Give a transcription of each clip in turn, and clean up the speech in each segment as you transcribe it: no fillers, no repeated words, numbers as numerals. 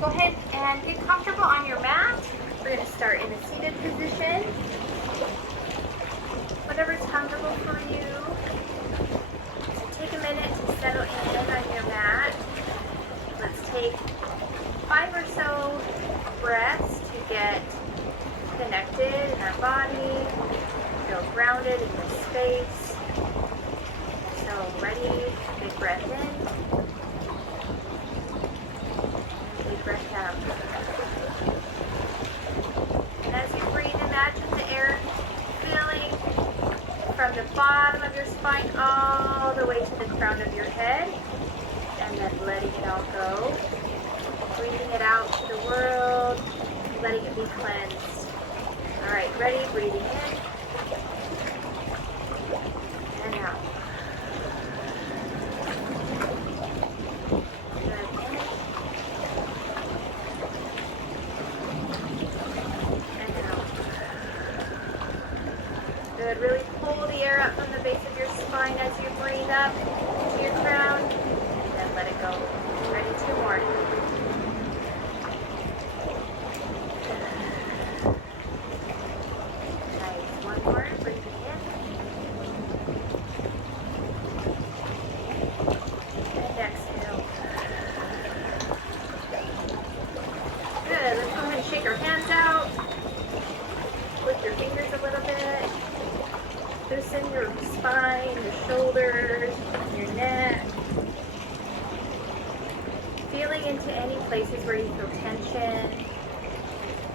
Go ahead and get comfortable on your mat. We're going to start in a seated position. Whatever's comfortable for you. So take a minute to settle in on your mat. Let's take 5 or so breaths to get connected in our body. Feel grounded in your space. So ready, big breath in. Big breath out. And as you breathe, imagine the air filling from the bottom of your spine all the way to the crown of your head. And then letting it all go. Breathing it out to the world. Letting it be cleansed. Alright, ready? Breathing in. And out. Good. Really pull the air up from the base of your spine as you breathe up to your crown. And then let it go. Ready? 2 more. Nice. 1 more. Breathing in. And exhale. Good. Let's go ahead and shake our hands out. Lift your fingers a little bit. Loosen your spine, your shoulders, your neck. Feeling into any places where you feel tension.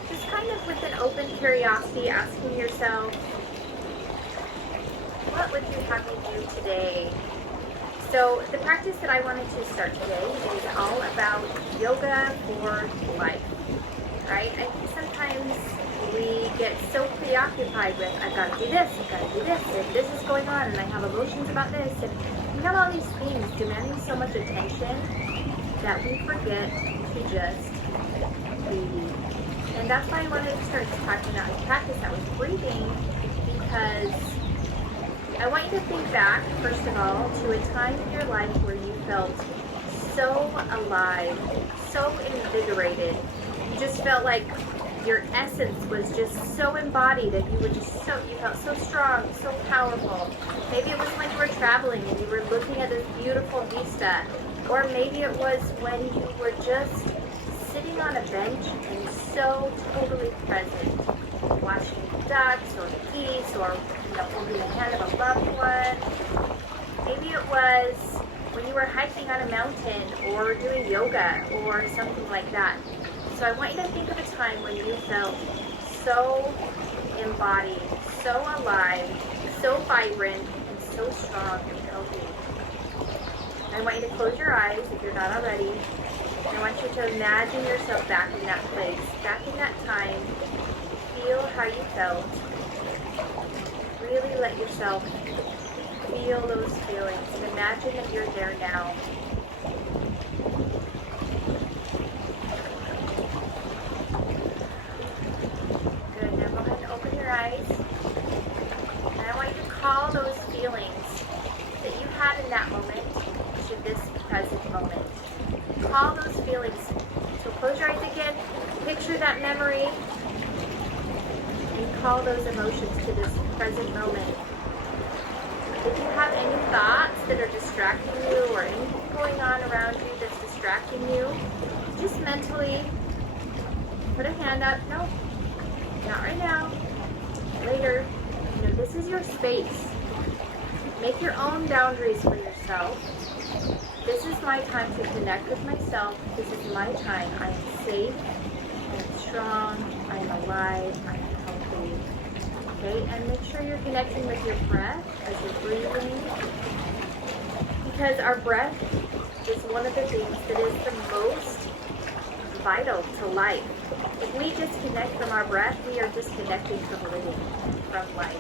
Just kind of with an open curiosity, asking yourself, what would you have me do today? So the practice that I wanted to start today is all about yoga for life. Right? I think sometimes we get so preoccupied with, I've got to do this, I've got to do this, and this is going on, and I have emotions about this, and we have all these things demanding so much attention that we forget to just be. And that's why I wanted to start practice that with breathing, because I want you to think back, first of all, to a time in your life where you felt so alive, so invigorated. You just felt like your essence was just so embodied, and you felt so strong, so powerful. Maybe it was when you were traveling and you were looking at this beautiful vista, or maybe it was when you were just sitting on a bench and so totally present, watching ducks or geese, or holding the hand of a loved one. Maybe it was when you were hiking on a mountain or doing yoga or something like that. So I want you to think of a time when you felt so embodied, so alive, so vibrant, and so strong and healthy. I want you to close your eyes if you're not already. I want you to imagine yourself back in that place, back in that time. Feel how you felt. Really let yourself feel those feelings and imagine that you're there now. Eyes. And I want you to call those feelings that you had in that moment to this present moment. Call those feelings. So close your eyes again, picture that memory, and call those emotions to this present moment. If you have any thoughts that are distracting you or anything going on around you that's distracting you, just mentally put a hand up. No, not right now. Later. This is your space. Make your own boundaries for yourself. This is my time to connect with myself. This is my time. I am safe. I am strong. I am alive. I am healthy. Okay? And make sure you're connecting with your breath as you're breathing. Because our breath is one of the things that is the most vital to life. If we disconnect from our breath, we are disconnecting from living, from life.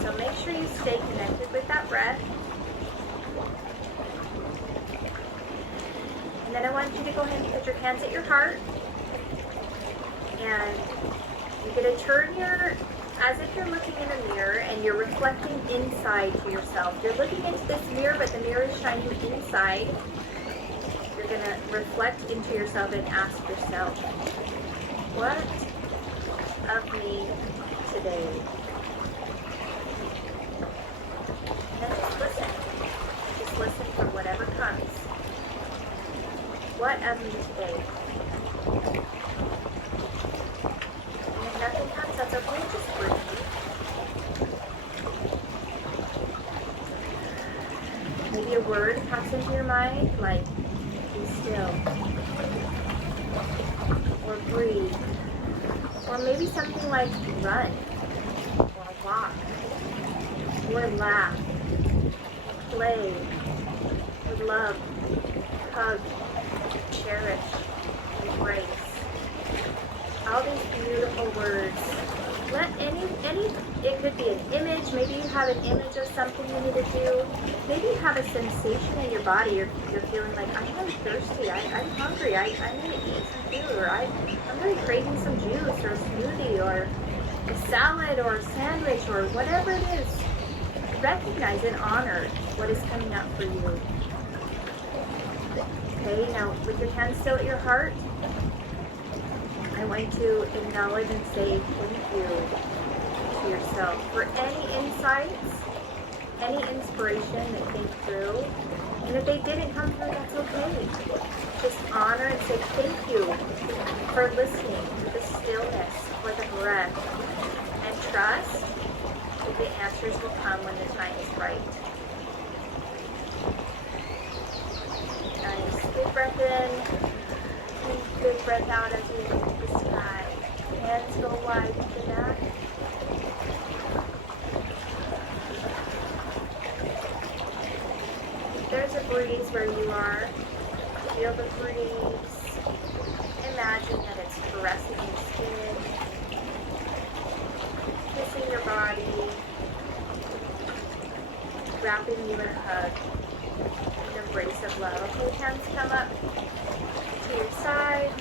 So make sure you stay connected with that breath. And then I want you to go ahead and put your hands at your heart. And you're going to turn as if you're looking in a mirror and you're reflecting inside to yourself. You're looking into this mirror, but the mirror is shining inside. You're going to reflect into yourself and ask yourself, what of me today? And then just listen. Just listen for whatever comes. What of me today? And if nothing comes, that's okay. Just breathe. Maybe a word pops into your mind, like be still, or breathe, or maybe something like run, or walk, or laugh, play, or love, hug, cherish, embrace. All these beautiful words. Let any, it could be an image. Maybe you have an image of something you need to do. Maybe you have a sensation in your body. You're feeling like, I'm really thirsty. I'm hungry. I need to eat some food. Or I'm really craving some juice or a smoothie or a salad or a sandwich or whatever it is. Recognize and honor what is coming up for you. Okay, now with your hands still at your heart, I want to acknowledge and say thank you to yourself for any insights, any inspiration that came through. And if they didn't come through, that's okay. Just honor and say thank you for listening to the stillness, for the breath, and trust that the answers will come when the time is right. Nice. Big breath in. Good breath out as you look at the sky. Hands go wide to the back. There's a breeze where you are. Feel the breeze. Imagine that it's caressing your skin, kissing your body, wrapping you in a hug, an embrace of love. Okay, hands come up to your side,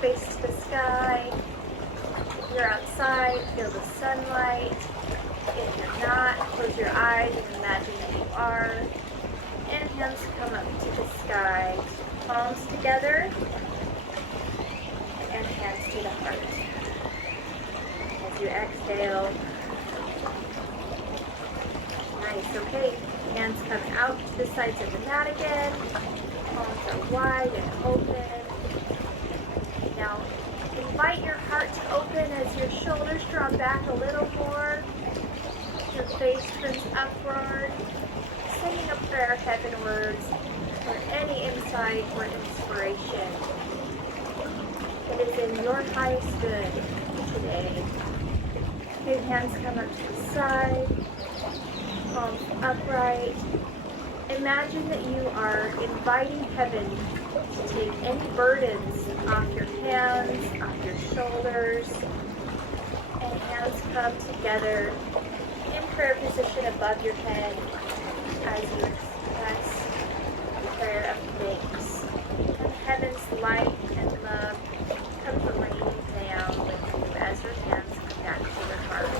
face to the sky. If you're outside, feel the sunlight. If you're not, close your eyes and imagine that you are. And hands come up to the sky. Palms together. And hands to the heart. As you exhale. Nice, okay. Hands come out to the sides of the mat again. Palms are wide and open. Now, invite your heart to open as your shoulders draw back a little more. Your face turns upward. Sending a prayer heavenwards for any insight or inspiration that is in your highest good today. Your hands come up to the side. Palms upright. Imagine that you are inviting heaven to take any burdens off your hands, off your shoulders, and hands come together in prayer position above your head as you express a prayer of thanks. And heaven's light and love come raining down with you as your hands come back to your heart.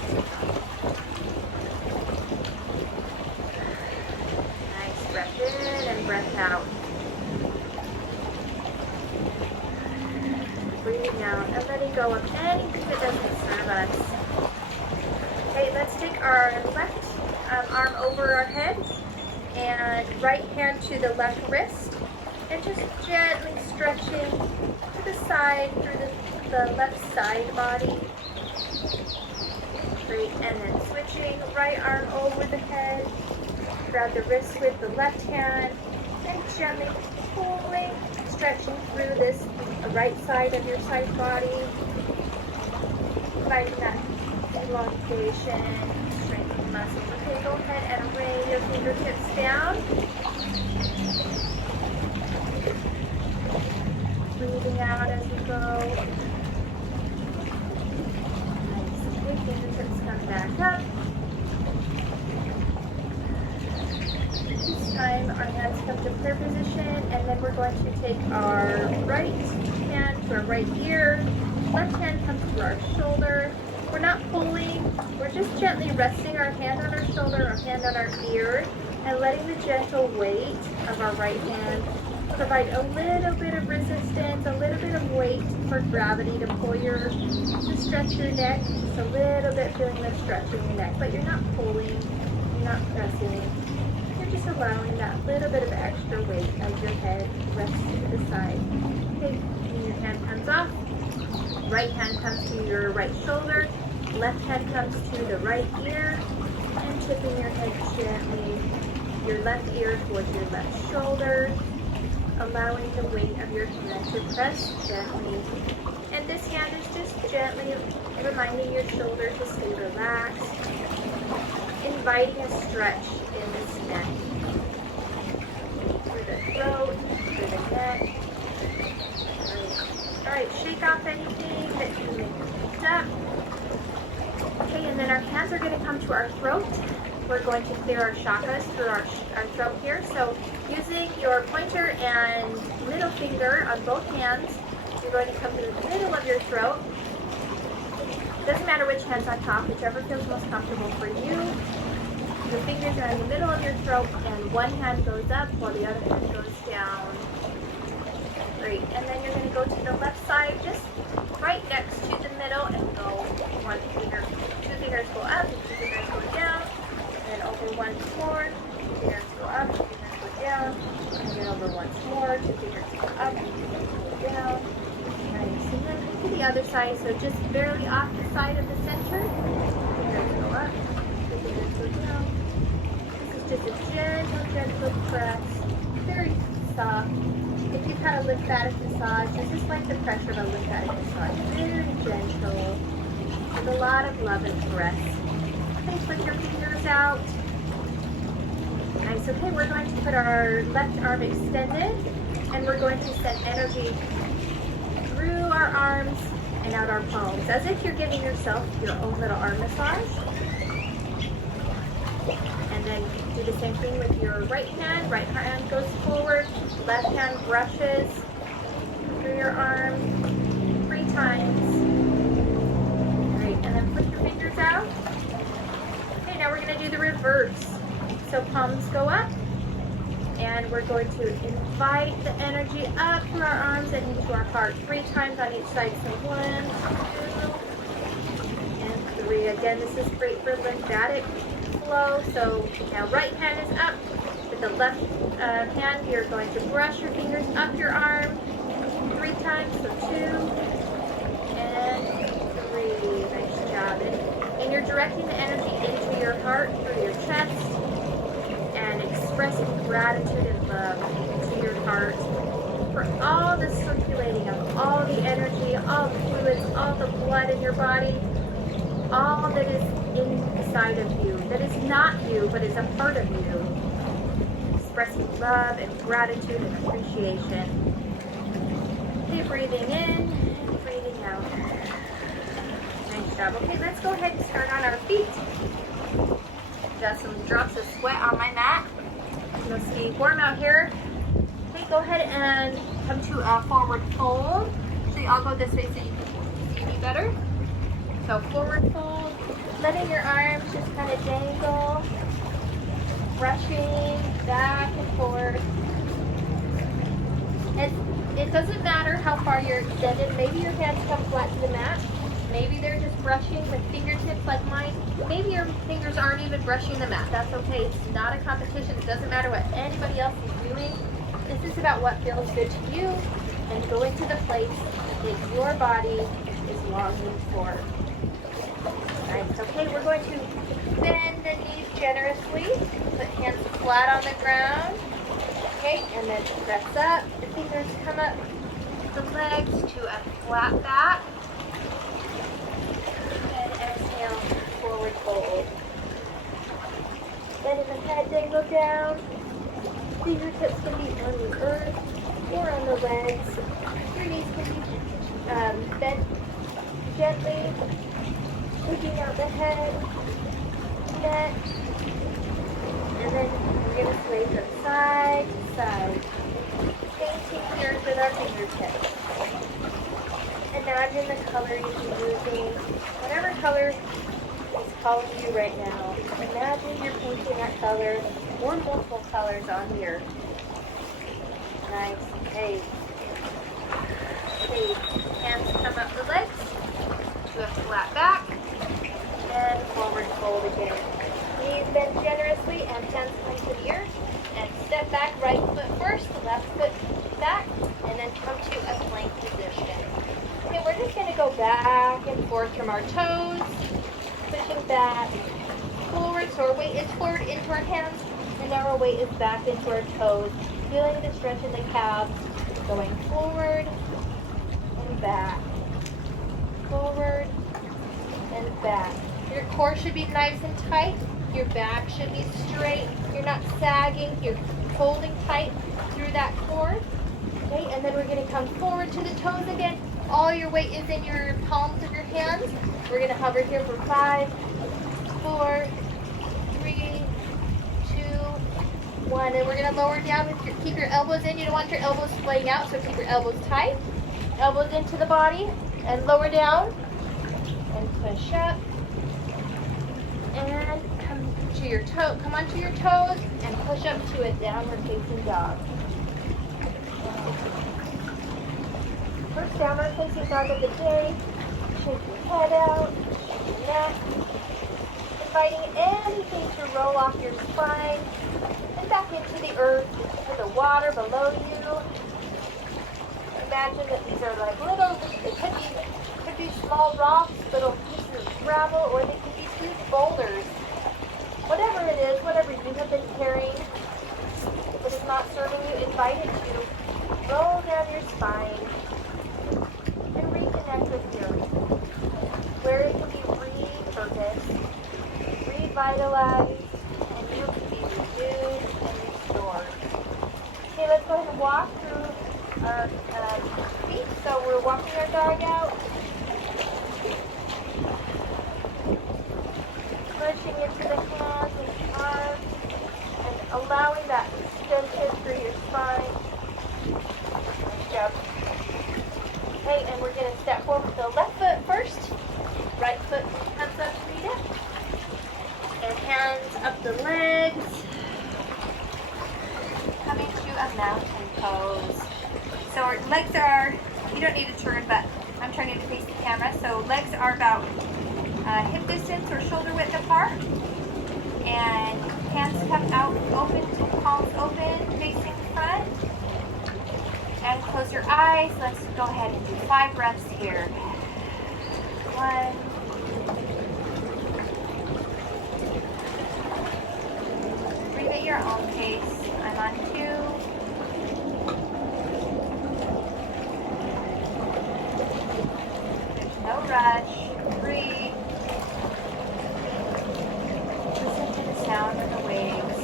Breath in and breath out. Breathing out and letting go of anything that doesn't serve us. Okay, let's take our left arm over our head and right hand to the left wrist and just gently stretching to the side through the left side body. Great, and then switching right arm over the head. Grab the wrist with the left hand and gently pulling, stretching through this right side of your side body. Finding that elongation, strengthening muscles. Okay, go ahead and rain your fingertips down. Breathing out as you go. Nice. Okay, fingertips come back up. This time our hands come to prayer position, and then we're going to take our right hand to our right ear, left hand comes to our shoulder. We're not pulling, we're just gently resting our hand on our shoulder, our hand on our ear, and letting the gentle weight of our right hand provide a little bit of resistance, a little bit of weight for gravity to pull to stretch your neck. Just a little bit feeling the stretch in your neck, but you're not pulling, you're not pressing. You're just allowing that little bit of extra weight as your head rests to the side. Okay, and your hand comes off. Right hand comes to your right shoulder. Left hand comes to the right ear. And tipping your head gently, your left ear towards your left shoulder. Allowing the weight of your hand to press gently. And this hand is just gently reminding your shoulder to stay relaxed. Inviting a stretch in this neck. Through the throat, through the neck. Alright, shake off anything that you may have picked up. Okay, and then our hands are going to come to our throat. We're going to clear our chakras through our throat here. So using your pointer and middle finger on both hands, you're going to come to the middle of your throat. Doesn't matter which hand's on top, whichever feels most comfortable for you. Your fingers are in the middle of your throat and one hand goes up while the other hand goes down. Great, and then you're going to go to the left side, just right next to the middle, and go one finger, two fingers go up, two fingers go down, and then over once more, two fingers go up, two fingers go down, and then over once more, two fingers go up, two fingers go down. Nice, and then to the other side, so just barely off the side of the center, two fingers go up, two fingers go down. This is just a gentle press, very soft. If you've had a lymphatic massage, this is like the pressure of a lymphatic massage. Very gentle, with a lot of love and caress. Okay, put your fingers out. Nice, okay, we're going to put our left arm extended, and we're going to send energy through our arms and out our palms, as if you're giving yourself your own little arm massage. And then do the same thing with your right hand. Right hand goes forward, left hand brushes through your arm 3 times. Great, and then put your fingers out. Okay, now we're going to do the reverse. So palms go up, and we're going to invite the energy up through our arms and into our heart 3 times on each side. So 1, 2, and 3. Again, this is great for lymphatic flow. So now right hand is up. With the left hand, you're going to brush your fingers up your arm 3 times. So 2 and 3. Nice job. And you're directing the energy into your heart through your chest and expressing gratitude and love to your heart for all the circulating of all the energy, all the fluids, all the blood in your body, all that is inside of you, that is not you, but is a part of you. Expressing love and gratitude and appreciation. Okay, breathing in and breathing out. Nice job. Okay, let's go ahead and start on our feet. Got some drops of sweat on my mat. It's getting warm out here. Okay, go ahead and come to a forward fold. Actually, I'll go this way so you can see me better. So forward fold, letting your arms just kind of dangle, brushing back and forth. And it doesn't matter how far you're extended. Maybe your hands come flat to the mat. Maybe they're just brushing with fingertips like mine. Maybe your fingers aren't even brushing the mat. That's okay. It's not a competition. It doesn't matter what anybody else is doing. This is about what feels good to you and going to the place that your body is longing for. Nice. Okay, we're going to bend the knees generously. Put hands flat on the ground. Okay, and then press up. The fingers come up the legs to a flat back. Exhale, forward fold. Letting the head dangle down. Fingertips can be on the earth or on the legs. Your knees can be bent gently, taking out the head, neck, and then we're going to sway from side to side, painting here with our fingertips. Imagine the color you'd be using, whatever color is calling you right now. Imagine you're painting that color or multiple colors on here. Nice. Okay. Okay, hands come up the legs to a flat back, and forward fold again. Knees bend generously and hands come to the earth. And step back, right foot first, left foot back, and then come to a plank position. Okay, we're just going to go back and forth from our toes, pushing back, forward, so our weight is forward into our hands, and now our weight is back into our toes, feeling the stretch in the calves, going forward and back, forward and back. Your core should be nice and tight. Your back should be straight. You're not sagging. You're holding tight through that core. Okay, and then we're going to come forward to the toes again. All your weight is in your palms of your hands. We're going to hover here for 5, 4, 3, 2, 1. And we're going to lower down with keep your elbows in. You don't want your elbows splaying out, so keep your elbows tight. Elbows into the body and lower down and push up. And come to your toe. Come onto your toes and push up to a downward facing dog. First downward facing dog of the day. Shake your head out, shake your neck. Inviting anything to roll off your spine and back into the earth, into the water below you. Imagine that these are like little, they could be small rocks, little pieces of gravel, or they could be huge boulders. Whatever it is, whatever you have been carrying, if it is not serving you, invite it to roll down your spine and reconnect with your earth, where it can be repurposed, revitalized, and you can be renewed and restored. Okay, let's go ahead and walk through our feet. So we're walking our dog out, pushing into the hands and arms, and allowing that extension through your spine. Nice job. Okay, and we're going to step forward with the left foot first. Right foot comes up to meet it. And hands up the legs. Coming to a mountain pose. So our legs are, you don't need to turn, but I'm turning to face the camera. So legs are about hip distance or shoulder width apart. And hands come out open, palms open, facing front. And close your eyes. Let's go ahead and do 5 reps here. 1, 3 at your own pace. I'm on 2. There's no rush. 3. Listen to the sound of the waves.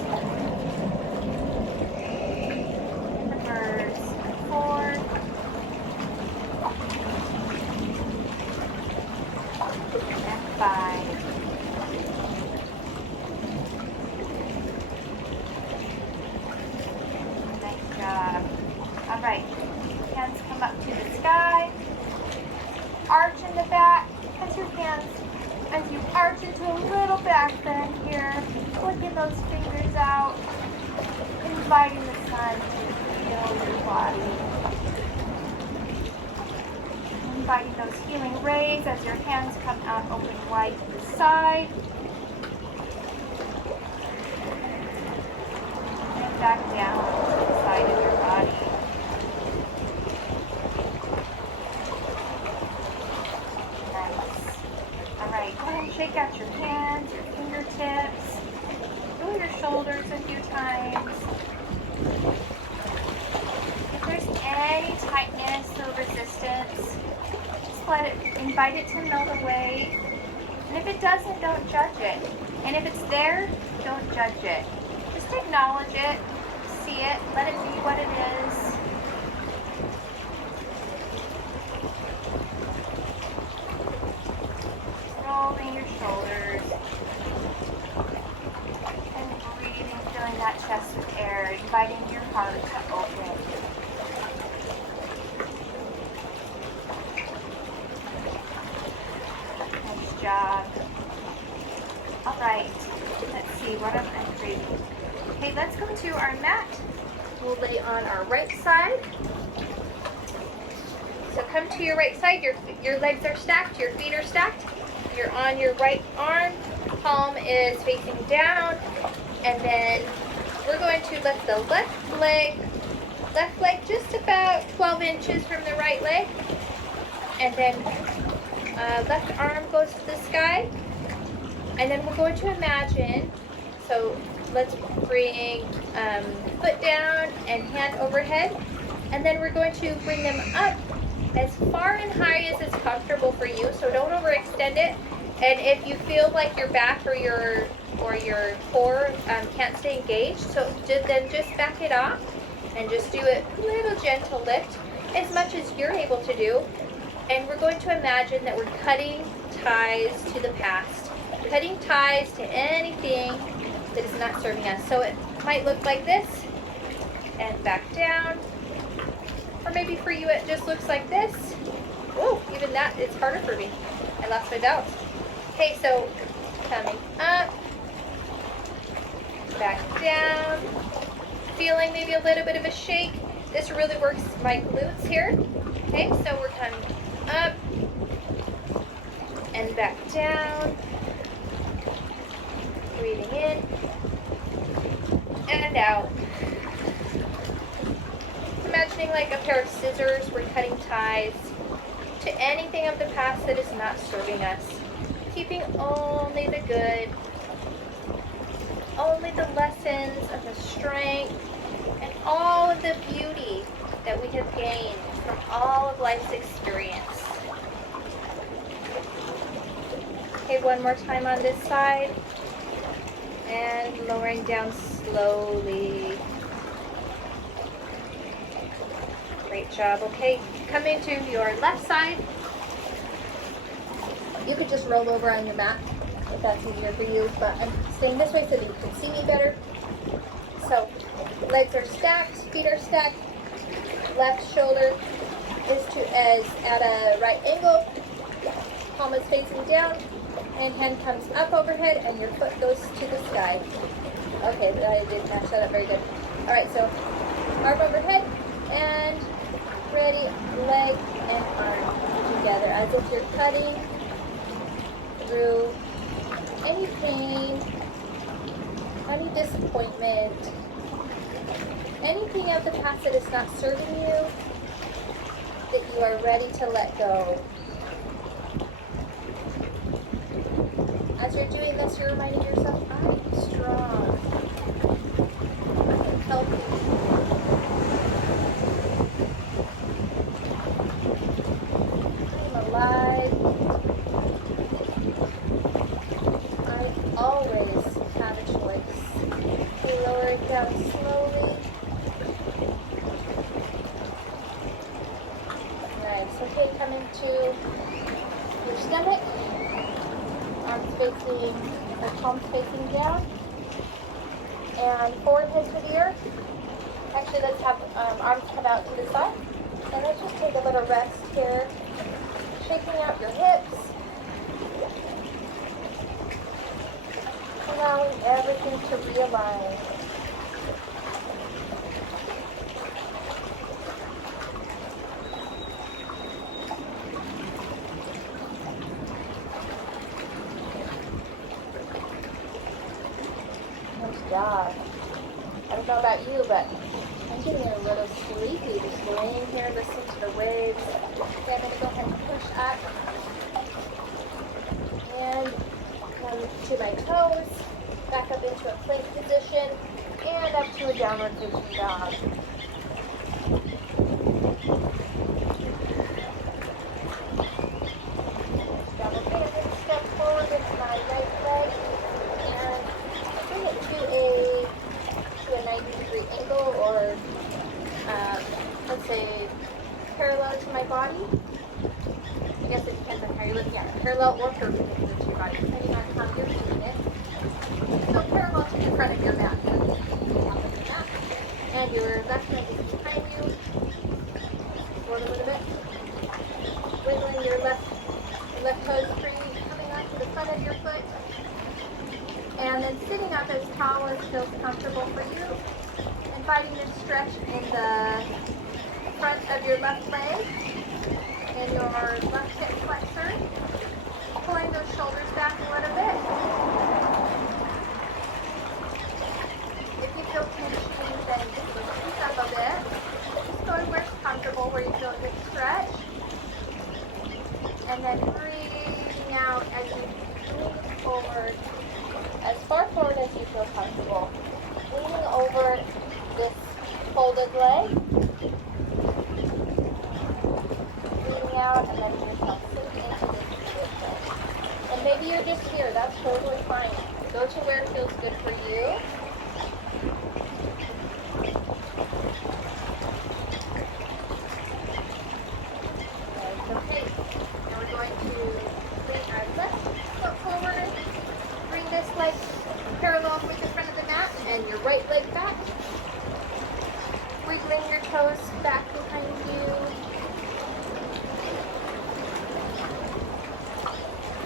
The birds. 4. And 5. Nice job. All right. Hands come up to the sky. Arch in the back. As your hands, as you arch into a little back bend here, flicking those fingers out, inviting the sun to heal your body. Inviting those healing rays as your hands come out open wide to the side. And back down to the side of your body. Nice. Alright, go ahead and shake out your hands, your fingertips. Feel your shoulders a few times. If there's any tightness or resistance, invite it to melt away. And if it doesn't, don't judge it. And if it's there, don't judge it. Just acknowledge it, see it, let it be what it is. Rolling your shoulders. And breathing, filling that chest with air, inviting your heart to open. Job. All right, let's see what am I creating. Okay, let's go to our mat. We'll lay on our right side. so come to your right side. Your legs are stacked, your feet are stacked. You're on your right arm, palm is facing down, and then we're going to lift the left leg just about 12 inches from the right leg, and then left arm goes to the sky, and then we're going to imagine, so let's bring foot down and hand overhead, and then we're going to bring them up as far and high as it's comfortable for you, so don't overextend it. And if you feel like your back or your core can't stay engaged, so then just back it off and just do a little gentle lift as much as you're able to do. And we're going to imagine that we're cutting ties to the past, cutting ties to anything that is not serving us. So it might look like this, and back down. Or maybe for you it just looks like this. Oh, even that, it's harder for me. I lost my balance. Okay, so coming up, back down, feeling maybe a little bit of a shake. This really works my glutes here. Okay, so we're coming up and back down, breathing in and out. Imagining like a pair of scissors, we're cutting ties to anything of the past that is not serving us, keeping only the good, only the lessons of the strength and all of the beauty that we have gained from all of life's experience. Okay, one more time on this side, and lowering down slowly. Great job. Okay, coming to your left side. You could just roll over on your mat if that's easier for you, but I'm staying this way so that you can see me better. So, legs are stacked, feet are stacked, left shoulder is at a right angle, palm is facing down, and hand comes up overhead, and your foot goes to the sky. Okay, I didn't match that up very good. Alright, so arm overhead, and ready, leg and arm together, as if you're cutting through any pain, any disappointment, anything of the past that is not serving you, that you are ready to let go. As you're doing this, you're reminding yourself, I'm strong, I'm healthy, I'm alive, I always have a choice. Okay, lower it down slowly. Nice. Okay, coming to your stomach. Arms facing, or palms facing down. And forehead to the earth. Actually, let's have arms come out to the side. And let's just take a little rest here. Shaking out your hips. Allowing everything to realign. Nice job. I don't know about you, but I'm getting a little sleepy just laying here listening to the waves. Okay, I'm going to go ahead and push up and come to my toes, back up into a plank position, and up to a downward facing dog. Double okay, I'm going to step forward with my right leg and bring it to a 90-degree angle, or let's say parallel to my body. I guess it depends on how you're looking at it. Parallel or perpendicular to your body, depending on how you're doing it. So parallel to the front of your mat. Top of your mat. And your left leg is behind you. Forward a little bit. Wiggling your left toes free, coming onto the front of your foot. And then sitting up as tall as feels comfortable for you. And finding your stretch in the front of your left leg. our left hip flexor, pulling those shoulders back a little bit. If you feel pinchy, then just ease up a bit. Just going where it's comfortable, where you feel a good stretch. And then breathing out as you lean forward, as far forward as you feel comfortable. Leaning over this folded leg. Breathing out and letting yourself sink into this position. And maybe you're just here, that's totally fine. Go to where it feels good for you. Okay, now we're going to bring our left foot forward, bring this leg parallel with the front of the mat, and your right leg back. Wiggling your toes back behind you.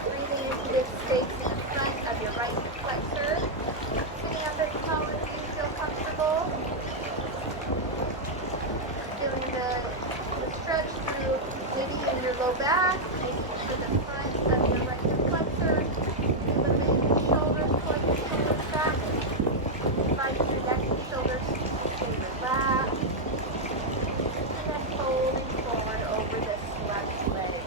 Breathing into this space in front of your right flexor. Sitting up as tall as you feel comfortable. Feeling the stretch through maybe in your low back, making sure the front of your right hip flexor. Lifting your shoulders, pulling your shoulders back. Finding your neck and shoulders to relax. And then folding forward over this left leg.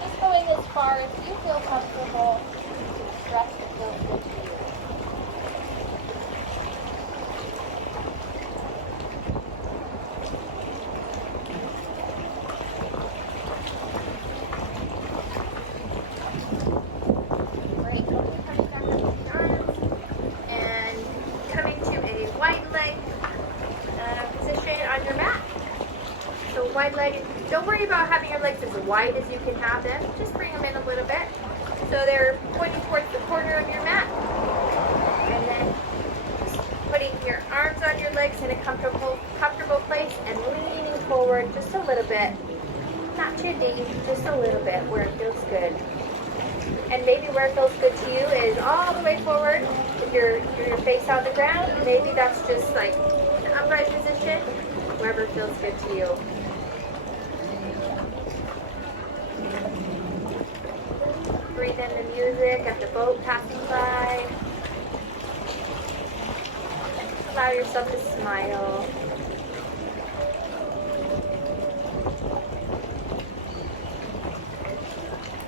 Just going as far as you feel comfortable to stretch that feels good to you. Wide leg. Don't worry about having your legs as wide as you can have them. Just bring them in a little bit so they're pointing towards the corner of your mat. And then just putting your arms on your legs in a comfortable place and leaning forward just a little bit. Not too deep, just a little bit where it feels good. And maybe where it feels good to you is all the way forward with your face on the ground. Maybe that's just like an upright position, wherever feels good to you. Breathe in the music of the boat passing by. Allow yourself to smile.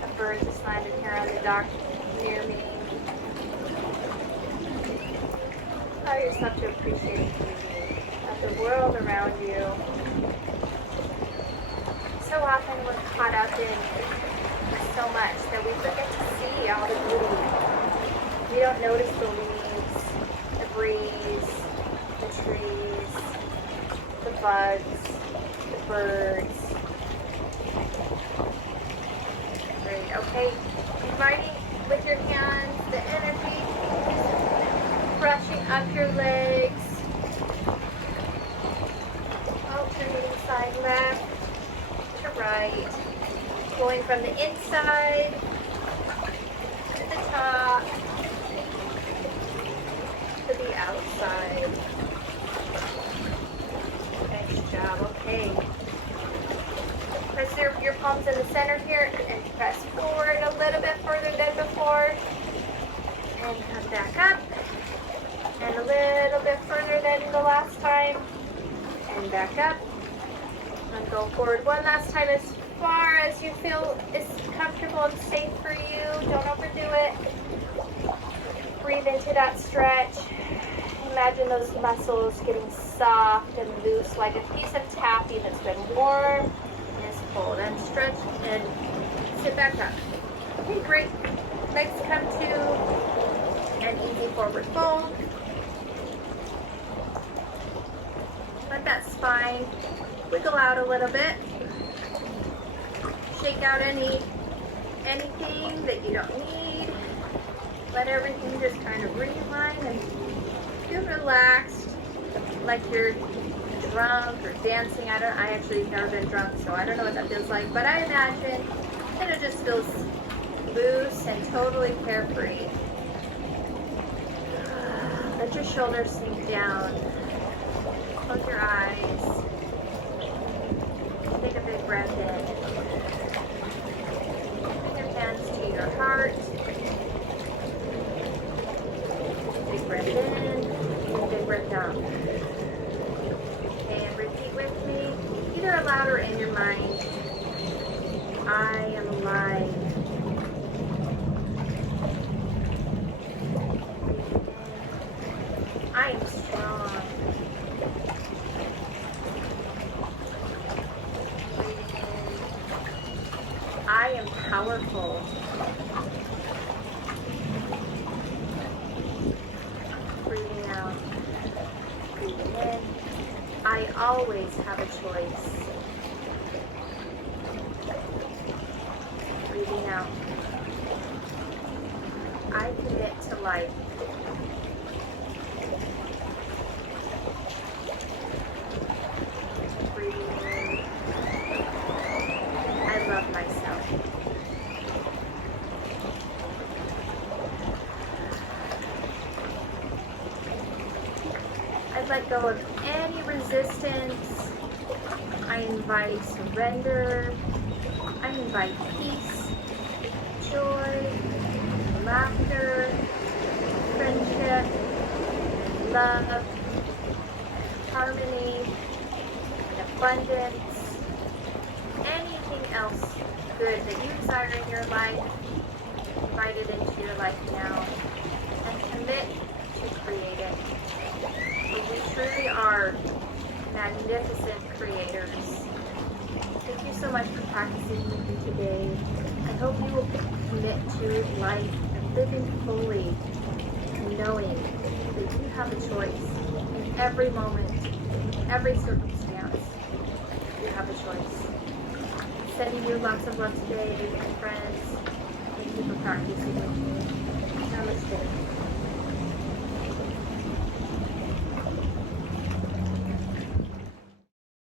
A bird just landed here on the dock near me. Allow yourself to appreciate the beauty of the world around you. So often we're caught up in so much that we forget to see all the beauty. We don't notice the leaves, the breeze, the trees, the bugs, the birds. Great, okay. Inviting with your hands the energy, brushing up your legs, alternating side left to right. Going from the inside to the top to the outside. Nice job. Okay. Press your palms in the center here and press forward a little bit further than before. And come back up. And a little bit further than the last time. And back up. And go forward one last time as far as you feel is comfortable and safe for you. Don't overdo it. Breathe into that stretch. Imagine those muscles getting soft and loose like a piece of taffy that's been warm and is cold. And stretch and sit back up. Okay, great. Legs come to an easy forward fold. Let that spine wiggle out a little bit. Shake out anything that you don't need. Let everything just kind of realign and feel relaxed, like you're drunk or dancing. I actually have never been drunk, so I don't know what that feels like, but I imagine that it just feels loose and totally carefree. Let your shoulders sink down. Close your eyes. Take a big breath in. Bring your hands to your heart. Big breath in, big breath out. And repeat with me, either aloud or in your mind. I am alive. I am strong. I am powerful. Breathing out. Breathing in. I always have a choice. Breathing out. I commit to life. Breathing in. I love myself. I let go of any resistance. I invite surrender. I invite peace, joy, laughter, friendship, love, harmony, and abundance. Anything else good that you desire in your life, invite it into your life now and commit to create it. For we truly are magnificent creators. Thank you so much for practicing with me today. I hope you will commit to life and living fully, knowing that you have a choice in every moment, in every circumstance. You have a choice. Sending you lots of love today, my friends. Thank you for practicing with me. Namaste.